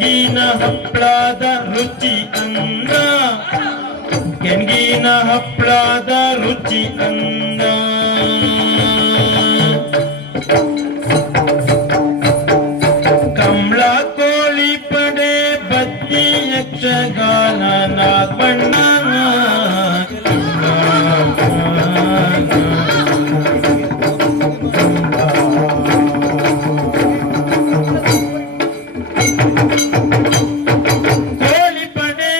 ಕೆಣಗಿನ ಹಪ್ಪಳದ ರುಚಿ ಅಂದ ಕೆಣಗಿನ ಹಪ್ಪಳದ ರುಚಿ ಅಂದ ಕಮಲ ಕೋಳಿ ಪಡೆ ಬತ್ತಿ ಯಕ್ಷಗಾನ ಬಣ್ಣ கோழிப்படே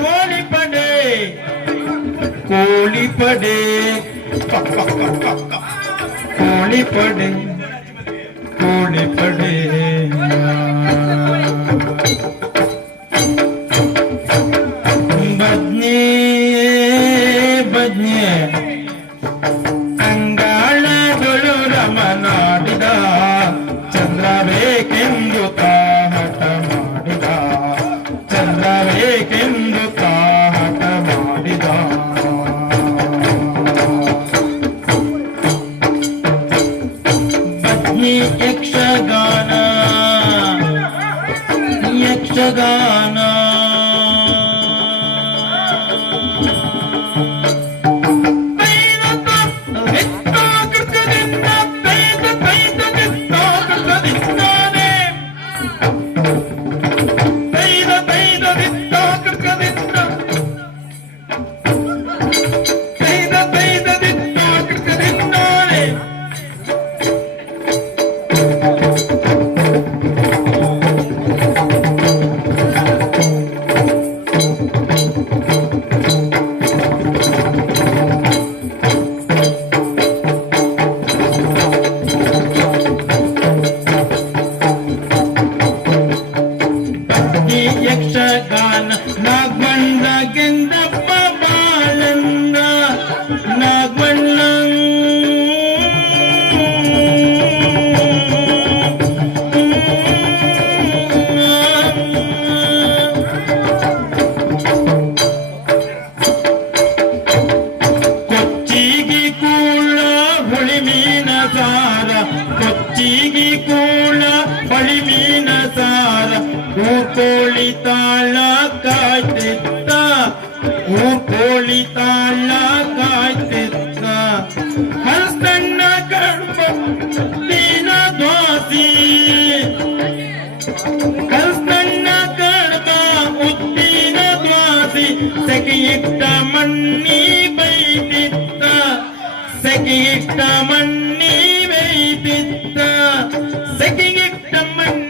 கோழிப்படே கோழிப்படே. கோழிப்படே கோழிப்படே. பத்னே பத்னே. ಯಕ್ಷಗಾನ ಕೊಚ್ಚಿಗಿ ಕೂಳ ಹೊಳಿ ಮೀನ ಸಾರ ಕೋಳಿ ತಾಳ ಕಾಯ್ತಿತ್ತ ಕೋಳಿ ತಾಳ ಕಾಯ್ತಿತ್ತ ಹಲ್ಸಣ್ಣ ಕಡ್ಬ ದೀನ ದ್ವಾಸಿ ಹಲ್ಸಣ್ಣ ಕಡ್ಬ ಉದ್ದಿನ ದ್ವಾಸಿ ಸೆಕೆಯಿಟ್ಟ ಮಣ್ಣಿ ಬೈದಿತ್ತ ಸೆಕೆಯಿಟ್ಟ ಮಣ್ಣಿ பித்த செகியிட்ட மண்